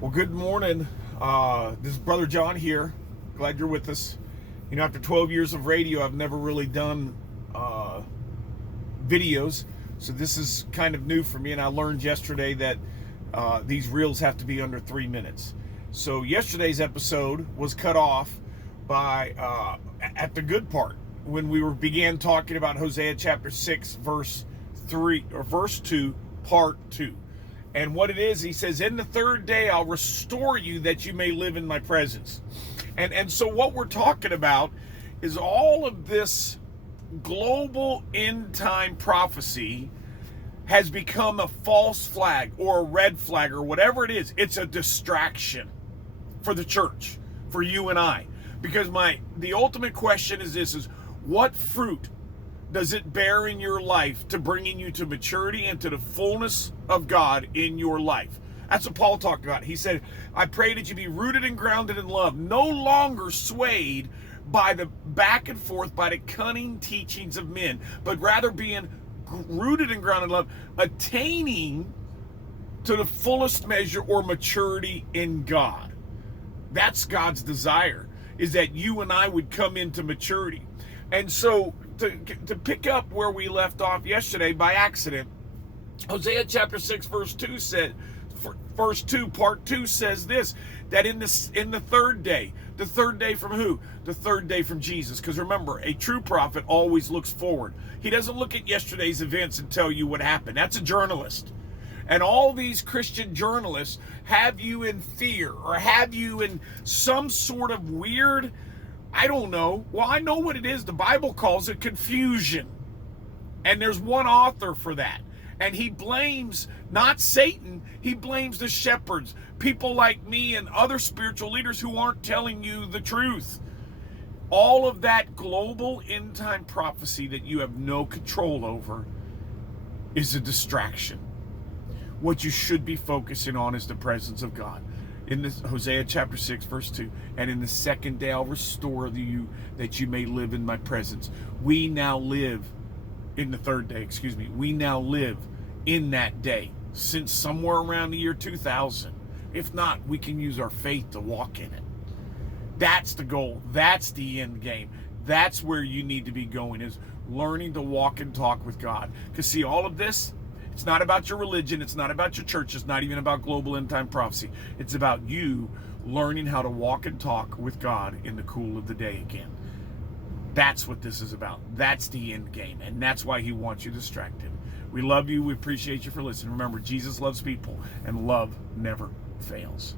Well, good morning. This is Brother John here. Glad you're with us. You know, after 12 years of radio, I've never really done videos, so this is kind of new for me, and I learned yesterday that these reels have to be under 3 minutes. So yesterday's episode was cut off by at the good part when we began talking about Hosea chapter 6 verse 3 or verse 2 part 2. And what it is, he says, in the third day, I'll restore you that you may live in my presence. And so what we're talking about is all of this global end time prophecy has become a false flag or a red flag or whatever it is. It's a distraction for the church, for you and I. Because the ultimate question is this, is what fruit does it bear in your life to bringing you to maturity and to the fullness of God in your life? That's what Paul talked about. He said, I pray that you be rooted and grounded in love, no longer swayed by the back and forth, by the cunning teachings of men, but rather being rooted and grounded in love, attaining to the fullest measure or maturity in God. That's God's desire, is that you and I would come into maturity. And so to pick up where we left off yesterday by accident, Hosea chapter 6 verse 2 said, verse 2 part 2 says this, that in the third day from who? The third day from Jesus. Because remember, a true prophet always looks forward. He doesn't look at yesterday's events and tell you what happened. That's a journalist. And all these Christian journalists have you in fear or have you in some sort of weird, I don't know. Well, I know what it is. The Bible calls it confusion. And there's one author for that. And he blames not Satan, he blames the shepherds, people like me and other spiritual leaders who aren't telling you the truth. All of that global end time prophecy that you have no control over is a distraction. What you should be focusing on is the presence of God. In this Hosea chapter 6 verse 2, and in the second day I'll restore you that you may live in my presence. We now live in the third day, we now live in that day since somewhere around the year 2000. If not, we can use our faith to walk in it. That's the goal. That's the end game. That's where you need to be going, is learning to walk and talk with God. Because see, all of this, it's not about your religion. It's not about your church. It's not even about global end time prophecy. It's about you learning how to walk and talk with God in the cool of the day again. That's what this is about. That's the end game. And that's why he wants you distracted. We love you. We appreciate you for listening. Remember, Jesus loves people and love never fails.